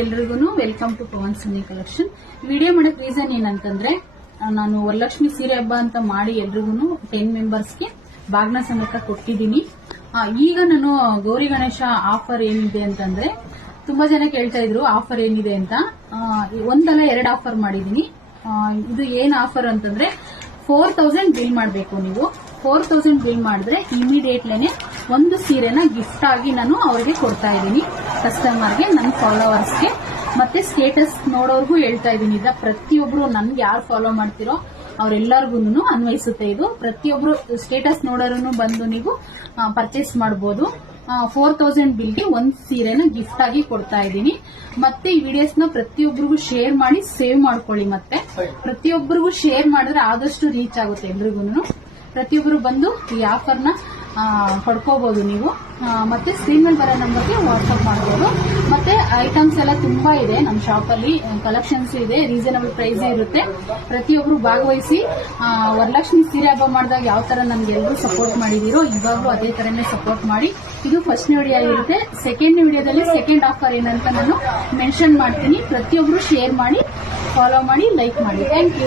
ಎಲ್ರಿಗೂ welcome to Pavan Suni collection. Video ಮಾಡಕ್ reason ಏನಂತಂದ್ರೆ, ನಾನು ವರಲಕ್ಷ್ಮಿ ಸೀರೆ ಹಬ್ಬ ಅಂತ ಮಾಡಿ ಎಲ್ರಿಗೂ 10 ಮೆಂಬರ್ಸ್ಗೆ ಬಾಗ್ನ ಸಮೇತ ಕೊಟ್ಟಿದ್ದೀನಿ. ಈಗ ನಾನು ಗೌರಿ ಗಣೇಶ ಆಫರ್ ಏನಿದೆ ಅಂತಂದ್ರೆ, ತುಂಬಾ ಜನ ಕೇಳ್ತಾ ಇದ್ರು ಆಫರ್ ಏನಿದೆ ಅಂತ. ಒಂದಲ್ಲ 2 ಆಫರ್ ಮಾಡಿದೀನಿ. ಇದು ಏನ್ ಆಫರ್ ಅಂತಂದ್ರೆ 4000 ಬಿಲ್ ಮಾಡಬೇಕು. ನೀವು 4000 ಬಿಲ್ ಮಾಡಿದ್ರೆ ಇಮಿಡಿಯೇಟ್ಲೇನೆ ಒಂದು ಸೀರೆನ ಗಿಫ್ಟ್ ಆಗಿ ನಾನು ಅವ್ರಿಗೆ ಕೊಡ್ತಾ ಇದ್ದೀನಿ, ಕಸ್ಟಮರ್ಗೆ, ನನ್ನ ಫಾಲೋವರ್ಸ್ಗೆ. ಮತ್ತೆ ಸ್ಟೇಟಸ್ ನೋಡೋರ್ಗೂ ಹೇಳ್ತಾ ಇದ್ದೀನಿ. ಪ್ರತಿಯೊಬ್ರು ನನ್ಗೆ ಯಾರು ಫಾಲೋ ಮಾಡ್ತಿರೋ ಅವರೆಲ್ಲರಿಗೂ ಅನ್ವಯಿಸುತ್ತೆ ಇದು. ಪ್ರತಿಯೊಬ್ರು ಸ್ಟೇಟಸ್ ನೋಡೋರು ಬಂದು ನೀವು ಪರ್ಚೇಸ್ ಮಾಡಬಹುದು. 4000 ಬಿಲ್ಗೆ ಒಂದು ಸೀರೆನ ಗಿಫ್ಟ್ ಆಗಿ ಕೊಡ್ತಾ ಇದ್ದೀನಿ. ಮತ್ತೆ ಈ ವಿಡಿಯೋಸ್ ನ ಪ್ರತಿಯೊಬ್ಬರಿಗೂ ಶೇರ್ ಮಾಡಿ ಸೇವ್ ಮಾಡ್ಕೊಳ್ಳಿ. ಮತ್ತೆ ಪ್ರತಿಯೊಬ್ಬರಿಗೂ ಶೇರ್ ಮಾಡಿದ್ರೆ ಆದಷ್ಟು ರೀಚ್ ಆಗುತ್ತೆ ಎಲ್ರಿಗೂ. ಪ್ರತಿಯೊಬ್ಬರು ಬಂದು ಈ ಆಫರ್ ನ ಪಡ್ಕೋಬಹುದು ನೀವು. ಮತ್ತೆ ಸ್ಕ್ರೀನ್ ಮೇಲೆ ಬರೋ ನಂಬರ್ಗೆ ವಾಟ್ಸ್ಆಪ್ ಮಾಡಬಹುದು. ಮತ್ತೆ ಐಟಮ್ಸ್ ಎಲ್ಲ ತುಂಬಾ ಇದೆ ನಮ್ಮ ಶಾಪ್ ಅಲ್ಲಿ, ಕಲೆಕ್ಷನ್ಸ್ ಇದೆ, ರೀಸನಬಲ್ ಪ್ರೈಸ್ ಇರುತ್ತೆ. ಪ್ರತಿಯೊಬ್ರು ಭಾಗವಹಿಸಿ. ವರಲಕ್ಷ್ಮಿ ಸೀರೆ ಹಬ್ಬ ಮಾಡಿದಾಗ ಯಾವ ತರ ನಮ್ಗೆ ಎಲ್ಲರೂ ಸಪೋರ್ಟ್ ಮಾಡಿದಿರೋ ಇವಾಗೂ ಅದೇ ತರನೇ ಸಪೋರ್ಟ್ ಮಾಡಿ. ಇದು ಫಸ್ಟ್ ವಿಡಿಯೋ ಆಗಿರುತ್ತೆ. ಸೆಕೆಂಡ್ ವಿಡಿಯೋದಲ್ಲಿ ಸೆಕೆಂಡ್ ಆಫರ್ ಏನಂತ ನಾನು ಮೆನ್ಷನ್ ಮಾಡ್ತೀನಿ. ಪ್ರತಿಯೊಬ್ರು ಶೇರ್ ಮಾಡಿ, ಫಾಲೋ ಮಾಡಿ, ಲೈಕ್ ಮಾಡಿ. Thank you.